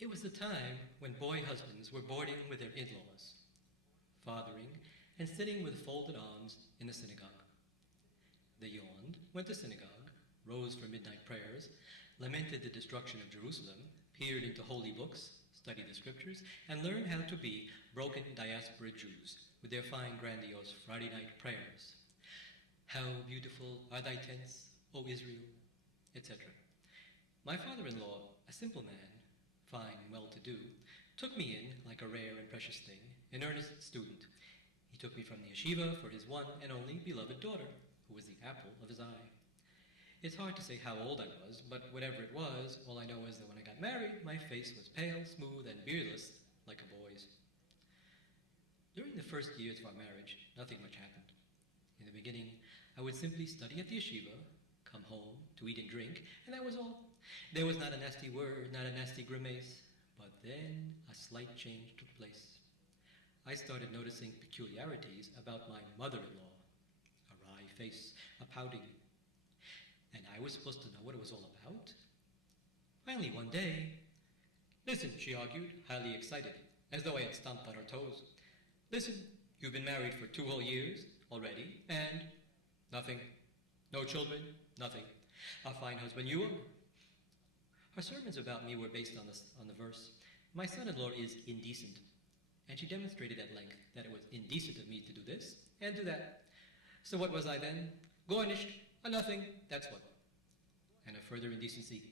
It was the time when boy husbands were boarding with their in-laws, fathering, and sitting with folded arms in the synagogue. They yawned, went to synagogue, rose for midnight prayers, lamented the destruction of Jerusalem, peered into holy books, studied the scriptures, and learned how to be broken diaspora Jews with their fine grandiose Friday night prayers. How beautiful are thy tents, O Israel, etc. My father-in-law, a simple man, fine and well-to-do, took me in like a rare and precious thing, an earnest student. He took me from the yeshiva for his one and only beloved daughter, who was the apple of his eye. It's hard to say how old I was, but whatever it was, all I know is that when I got married, my face was pale, smooth, and beardless, like a boy's. During the first years of our marriage, nothing much happened. In the beginning, I would simply study at the yeshiva, come home to eat and drink, and that was all. There was not a nasty word, not a nasty grimace, but then a slight change took place. I started noticing peculiarities about my mother-in-law, a wry face, a pouting, and I was supposed to know what it was all about. Finally, one day, listen, she argued, highly excited, as though I had stomped on her toes. Listen, you've been married for 2 whole years already, and nothing. No children, nothing. A fine husband you are. Her sermons about me were based on the verse, my son-in-law is indecent. And she demonstrated at length that it was indecent of me to do this and do that. So what was I then? Garnished, a nothing, that's what. And a further indecency.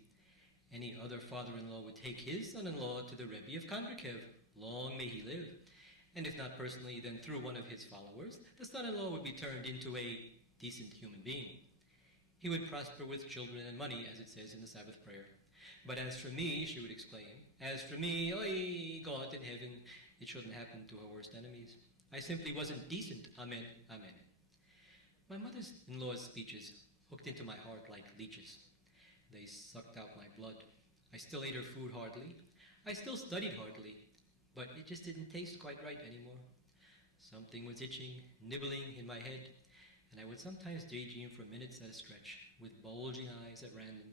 Any other father-in-law would take his son-in-law to the rebbe of Kandrikev, long may he live. And if not personally, then through one of his followers, the son-in-law would be turned into a decent human being. He would prosper with children and money, as it says in the Sabbath prayer. But as for me, she would exclaim, as for me, oi, God in heaven, it shouldn't happen to her worst enemies. I simply wasn't decent, amen, amen. My mother-in-law's speeches hooked into my heart like leeches. They sucked out my blood. I still ate her food heartily. I still studied heartily, but it just didn't taste quite right anymore. Something was itching, nibbling in my head, and I would sometimes daydream for minutes at a stretch, with bulging eyes at random.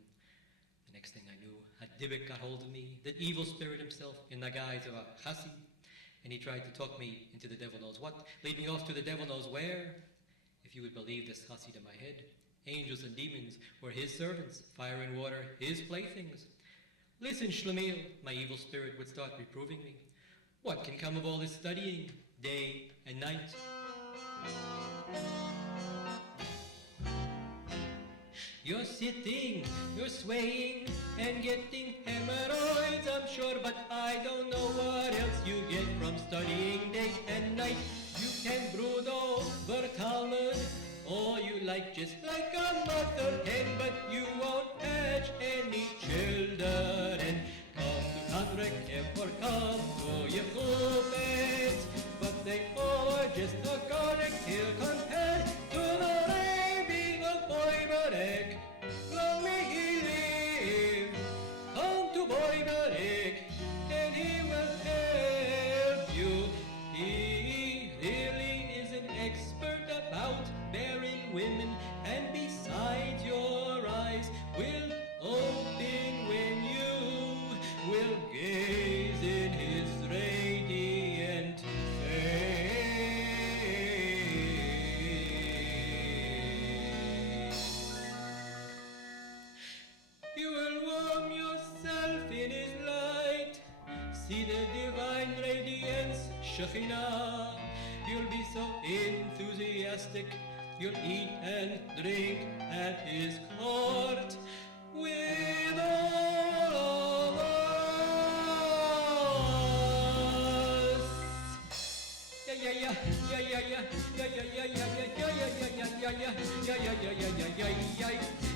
The next thing I knew, a dibbik got hold of me, the evil spirit himself, in the guise of a chassid, and he tried to talk me into the devil knows what, lead me off to the devil knows where. If you would believe this chassid in my head, angels and demons were his servants, fire and water his playthings. Listen, Shlemiel, my evil spirit would start reproving me. What can come of all this studying, day and night? You're sitting, you're swaying, and getting hemorrhoids, I'm sure, but I don't know what else you get from studying day and night. You can brood over Talmud, or you like just like a mother hen, but you won't hatch any children. Come to Kandrikev or come to YIVO, but they are just a garlic hill compared to the rabbi of Boiberek. Long may he live. Come to Boiberek, and he will help you. He really is an expert about bearing women, and besides your eyes will open when you will gaze in his radiant face. You will warm yourself in his light, see the divine radiance, Shekhinah. You'll be so enthusiastic, you'll eat and drink at his court with all of us.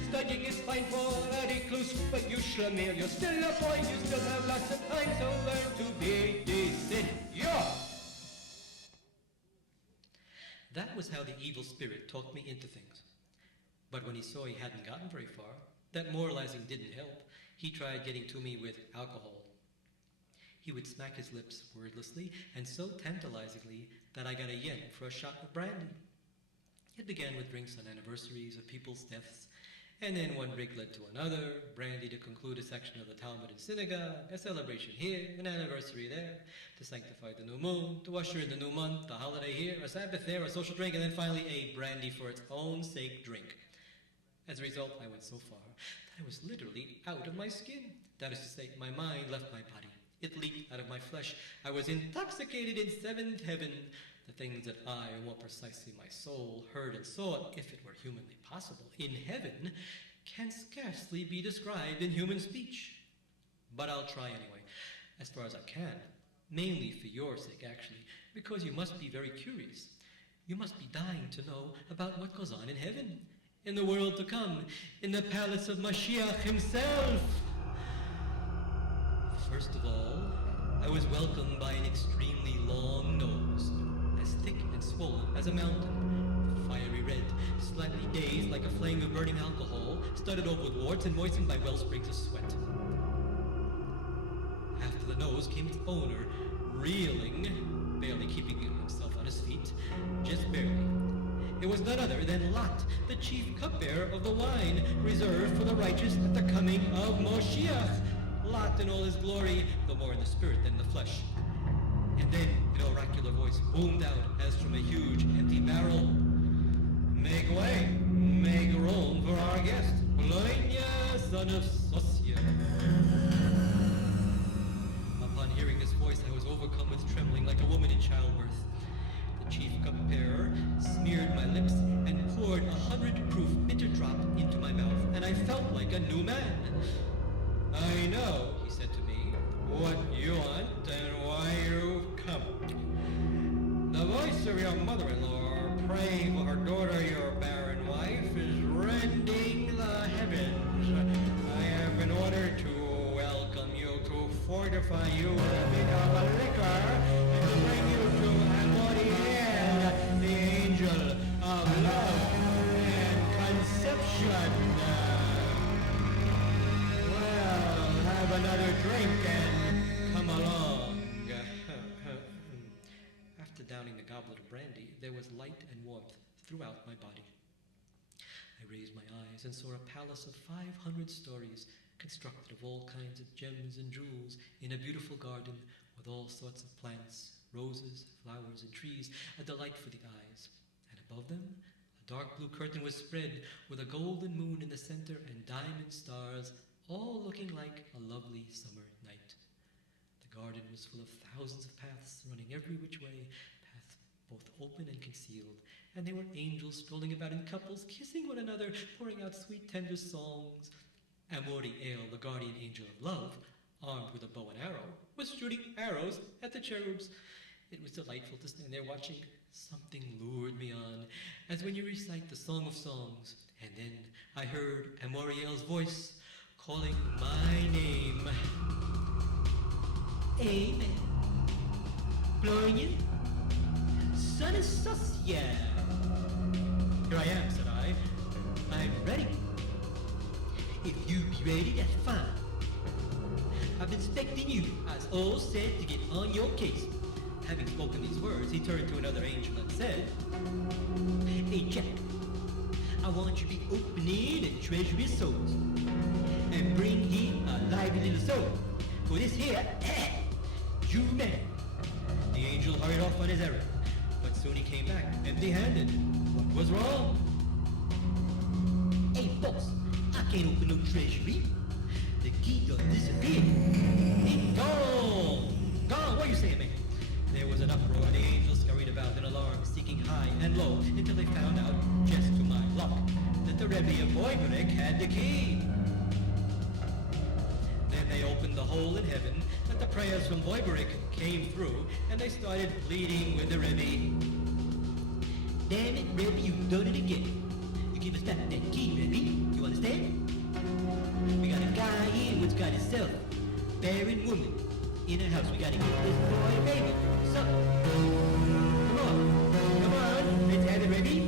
Studying is fine for a recluse, but you Shlemiel, you're still a boy, you still have lots of time, so learn to be decent. That was how the evil spirit talked me into things. But when he saw he hadn't gotten very far, that moralizing didn't help, he tried getting to me with alcohol. He would smack his lips wordlessly and so tantalizingly that I got a yen for a shot of brandy. It began with drinks on anniversaries of people's deaths, And then one drink led to another, brandy to conclude a section of the Talmud and synagogue, a celebration here, an anniversary there, to sanctify the new moon, to usher in the new month, a holiday here, a Sabbath there, a social drink, and then finally a brandy for its own sake drink. As a result, I went so far that I was literally out of my skin. That is to say, my mind left my body. It leaped out of my flesh. I was intoxicated in seventh heaven. The things that I, or more precisely my soul, heard and saw, if it were humanly possible, in heaven, can scarcely be described in human speech. But I'll try anyway, as far as I can, mainly for your sake, actually, because you must be very curious. You must be dying to know about what goes on in heaven, in the world to come, in the palace of Mashiach himself. First of all, I was welcomed by an extremely long nose, as thick and swollen as a mountain, fiery red, slightly dazed like a flame of burning alcohol, studded over with warts and moistened by well springs of sweat. After the nose came its owner, reeling, barely keeping himself on his feet, just barely. It was none other than Lot, the chief cupbearer of the wine, reserved for the righteous at the coming of Moshiach. Lot in all his glory, though more in the spirit than the flesh. And then an oracular voice boomed out as from a huge empty barrel. Make way, make room for our guest, Bloinya, son of Sosya. Upon hearing this voice, I was overcome with trembling like a woman in childbirth. The chief cupbearer smeared my lips and poured 100-proof bitter drop into my mouth, and I felt like a new man. I know, he said to me, what you want and why you've come. The voice of your mother-in-law praying for her daughter, your barren wife, is rending the heavens. I have been ordered to welcome you, to fortify you with a bit of a liquor, and to bring you to Amoriel, the angel of love and conception. Have another drink and come along. After downing the goblet of brandy, there was light and warmth throughout my body. I raised my eyes and saw a palace of 500 stories, constructed of all kinds of gems and jewels, in a beautiful garden with all sorts of plants, roses, flowers, and trees, a delight for the eyes. And above them, a dark blue curtain was spread with a golden moon in the center and diamond stars, all looking like a lovely summer night. The garden was full of thousands of paths running every which way, paths both open and concealed, and there were angels strolling about in couples, kissing one another, pouring out sweet, tender songs. Amoriel, the guardian angel of love, armed with a bow and arrow, was shooting arrows at the cherubs. It was delightful to stand there watching. Something lured me on, as when you recite the Song of Songs, and then I heard Amoriel's voice, calling my name. Amen. Bloinya, son of Sosya. Here I am, said I. I'm ready. If you be ready, that's fine. I've been expecting you, as all said, to get on your case. Having spoken these words, he turned to another angel and said, Hey, Jack, I want you to be opening a treasury of souls, and bring he a lively little soul. For this here, you man. The angel hurried off on his errand, but soon he came back, empty-handed. What was wrong? Hey, boss, I can't open no treasury. The key done disappeared. It's gone. Gone, what are you saying, man? There was an uproar, and the angels scurried about in alarm, seeking high and low, until they found out, just to my luck, that the rebbe of limerick had the key. Then they opened the hole in heaven, that the prayers from limerick came through, and they started pleading with the rebbe. Damn it, rebbe, you've done it again. You give us back that key, rebbe. You understand? We got a guy here who's got himself, barren woman, in her house. We gotta get this boy a baby. So, come on, let's have it, rebbe. You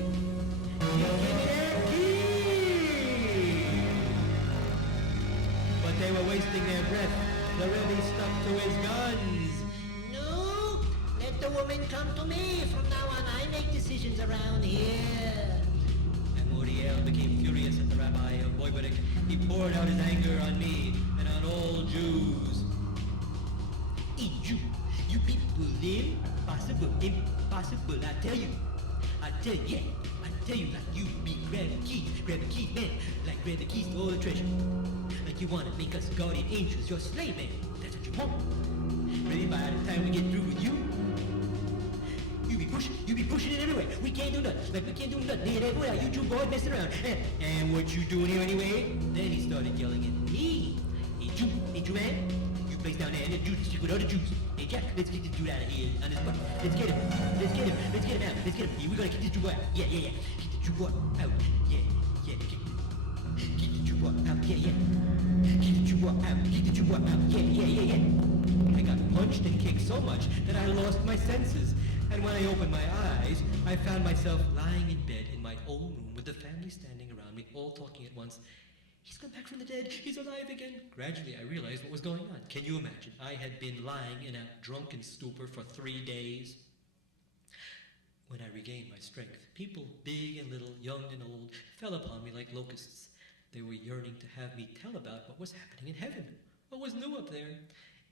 give me that key. But they were wasting their breath. The rebbe stuck to his guns. No, let the woman come to me. From now on, I make decisions around here. And Muriel Gamaliel became furious at the rabbi of Boyberik. He poured out his anger on me and on all Jews. Hey, Jew, you people impossible, impossible, I tell you, yeah, I tell you, like you be grabbing keys, man, like grabbing keys to all the treasure. Like you want to make us guardian angels, your slave man, that's what you want. Maybe by the time we get through with you be pushing it everywhere. We can't do nothing, like we can't do nothing. Here, everywhere, you Jew boys messing around. And what you doing here anyway? Then he started yelling at me. Hey Jew man, you place down there and the Jews stick with other Jews. Hey Jack, let's get this dude out of here on this butt. Let's get him out. Yeah, we're gonna get this Jew out. Yeah. Get the Jew out. Yeah. Get the Jew out. Yeah. Get the Jew out. Yeah. I got punched and kicked so much that I lost my senses. And when I opened my eyes, I found myself lying in bed in my own room with the family standing around me, all talking at once. He's come back from the dead. He's alive again. Gradually, I realized what was going on. Can you imagine? I had been lying in a drunken stupor for 3 days. When I regained my strength, people, big and little, young and old, fell upon me like locusts. They were yearning to have me tell about what was happening in heaven, what was new up there.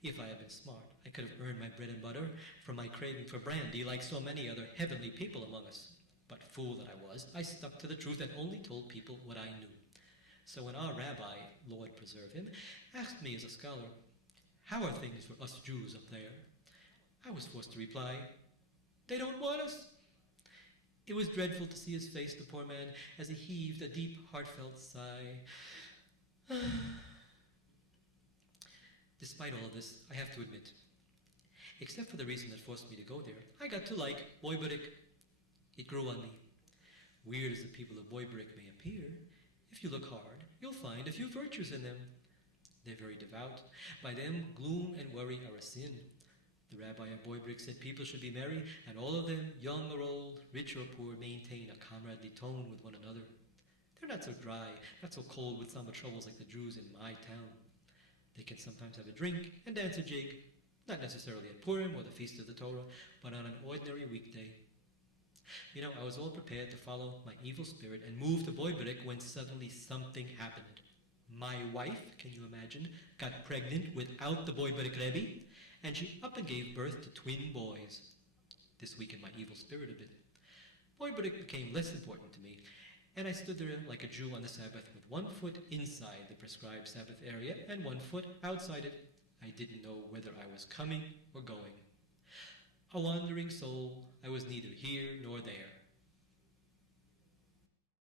If I had been smart, I could have earned my bread and butter from my craving for brandy like so many other heavenly people among us. But fool that I was, I stuck to the truth and only told people what I knew. So when our rabbi, Lord preserve him, asked me as a scholar, "How are things for us Jews up there?" I was forced to reply, "They don't want us." It was dreadful to see his face, the poor man, as he heaved a deep, heartfelt sigh. Despite all of this, I have to admit, except for the reason that forced me to go there, I got to like Boyberik. It grew on me. Weird as the people of Boyberik may appear, if you look hard, you'll find a few virtues in them. They're very devout. By them, gloom and worry are a sin. The rabbi of Boyberik said people should be merry, and all of them, young or old, rich or poor, maintain a comradely tone with one another. They're not so dry, not so cold with summer troubles like the Jews in my town. They can sometimes have a drink and dance a jig, not necessarily at Purim or the Feast of the Torah, but on an ordinary weekday. You know, I was all prepared to follow my evil spirit and move to Boyberik when suddenly something happened. My wife, can you imagine, got pregnant without the Boyberik Rebbe, and she up and gave birth to twin boys. This weakened my evil spirit a bit. Boyberik became less important to me, and I stood there like a Jew on the Sabbath with 1 foot inside the prescribed Sabbath area and 1 foot outside it. I didn't know whether I was coming or going. A wandering soul, I was neither here nor there.